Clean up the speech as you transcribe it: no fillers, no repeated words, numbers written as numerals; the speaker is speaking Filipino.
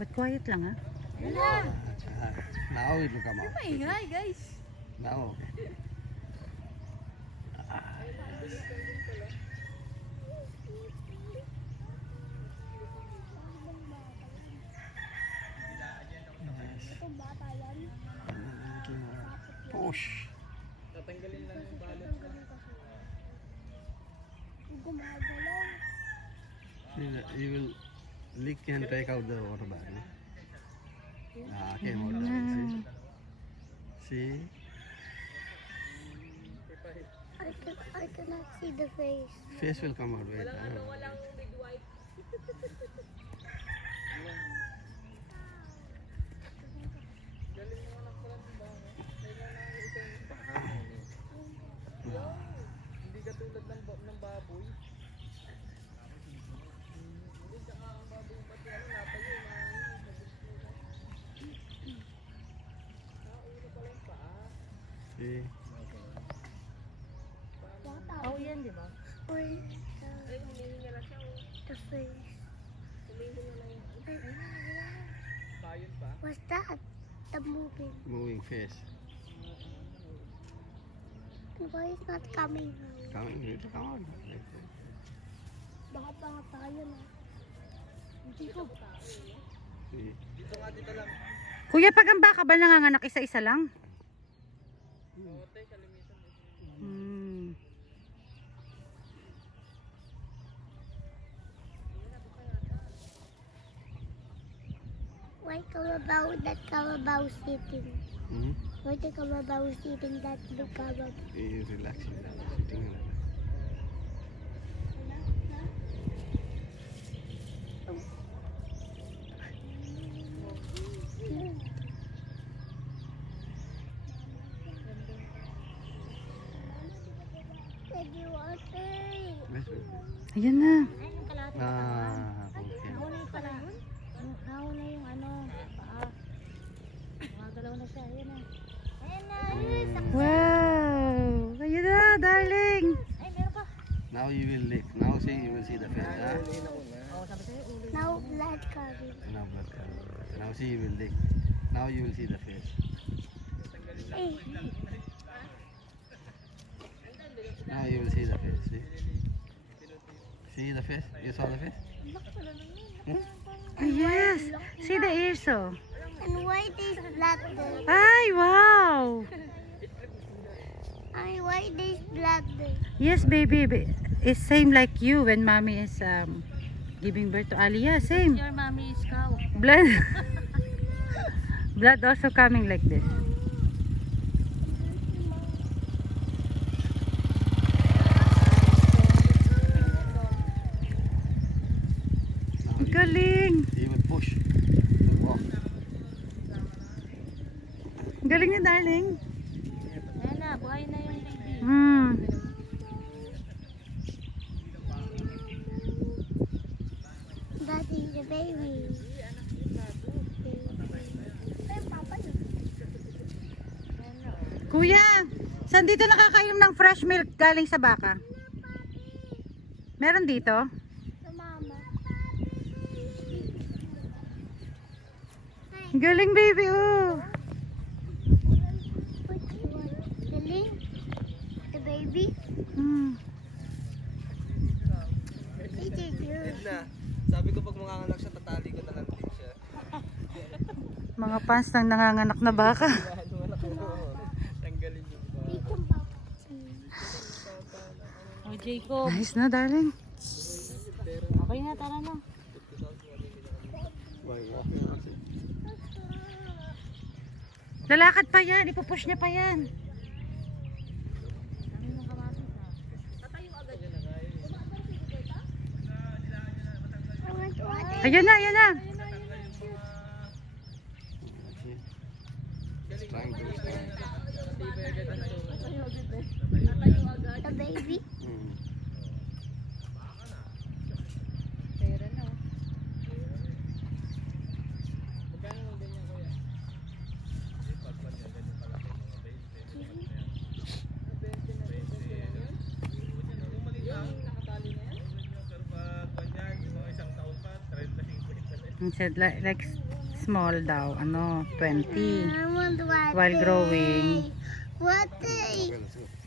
But quiet lang ha. Now it will come out. Maingay guys. Now. Push. Tatanggalin lang yung balot na. You will lick and take out the water bag. No? Came out. See? I cannot see the face. Face will come out. Wait. Walang big white. Galing mo anak ko lang diba? Kailan na ito yung pahamin eh. Hindi katulad ng baboy. Hindi tsaka ang baboy pati natayo na naulo pala yung paa. See? Oh, yan di ba? Or Ay, humihinga na siya. the face. Humihinga na yun. Bayon pa. What's that? The moving. Moving face. Why is not coming? Coming. It will come out. Baka pa nga tayo na. See? Dito nga dito lang. Kuya, pag ang baka ba nanganganak isa-isa lang? Ote, kalimitan. Hmm. Why Carabao sitting? Hmm? Why the Carabao sitting that the Carabao? He is relaxing. Sitting on it. Pwede water. Let's go. Ayan na. Ay, yung kalahati. Okay. Nauna yung pala. Nauna yung ano, paa. Magalaw na siya. Ayan na. Ayan na. Wow. Ayan na, darling. Ay, meron pa. Now you will lick. Now see, you will see the face. Huh? Oh, sabi sa'yo, ulo. Now blood coming. Now blood comes. Now see, you will lick. Now you will see the face. Hey, Now you will see the face. See? See the face? You saw the face? Hmm? Oh, yes. See the ears oh. and why this blood there? Ay, wow. Ay, why this blood there? Yes, baby. It's same like you when mommy is giving birth to Aliyah. Same. Your mommy is cow. Blood. Blood also coming like this. Now Galing. you will push. Walk. Galing niya, darling. Ayan na, buhay na yung baby. Hmm. That is the baby. Ay, papa yun. Kuya, saan dito nakakainom ng fresh milk galing sa baka? Meron dito? Sa mama. Galing, baby, oh. Which one? The link? The baby? Hmm. It is yours. Na, sabi ko pag manganganak siya, tatali ko na lang din siya. Mga pants ng nanganganak na baka. Ano anak ko? Tanggalin yung ba. Dito ang papa. Oh, Jacob. Nice na, darling. Okay na, tara na. Why walking around? See? Lalakad pa yan. Ipupush niya pa yan. Ano yung kamatis na? I want water. Ayan na, ayan na. See? It's trying to stand. The baby? Hmm. Pera na. Magkano ang ganyan kuya? He said like small daw, 20. I want what While growing, What day? Okay, let's go.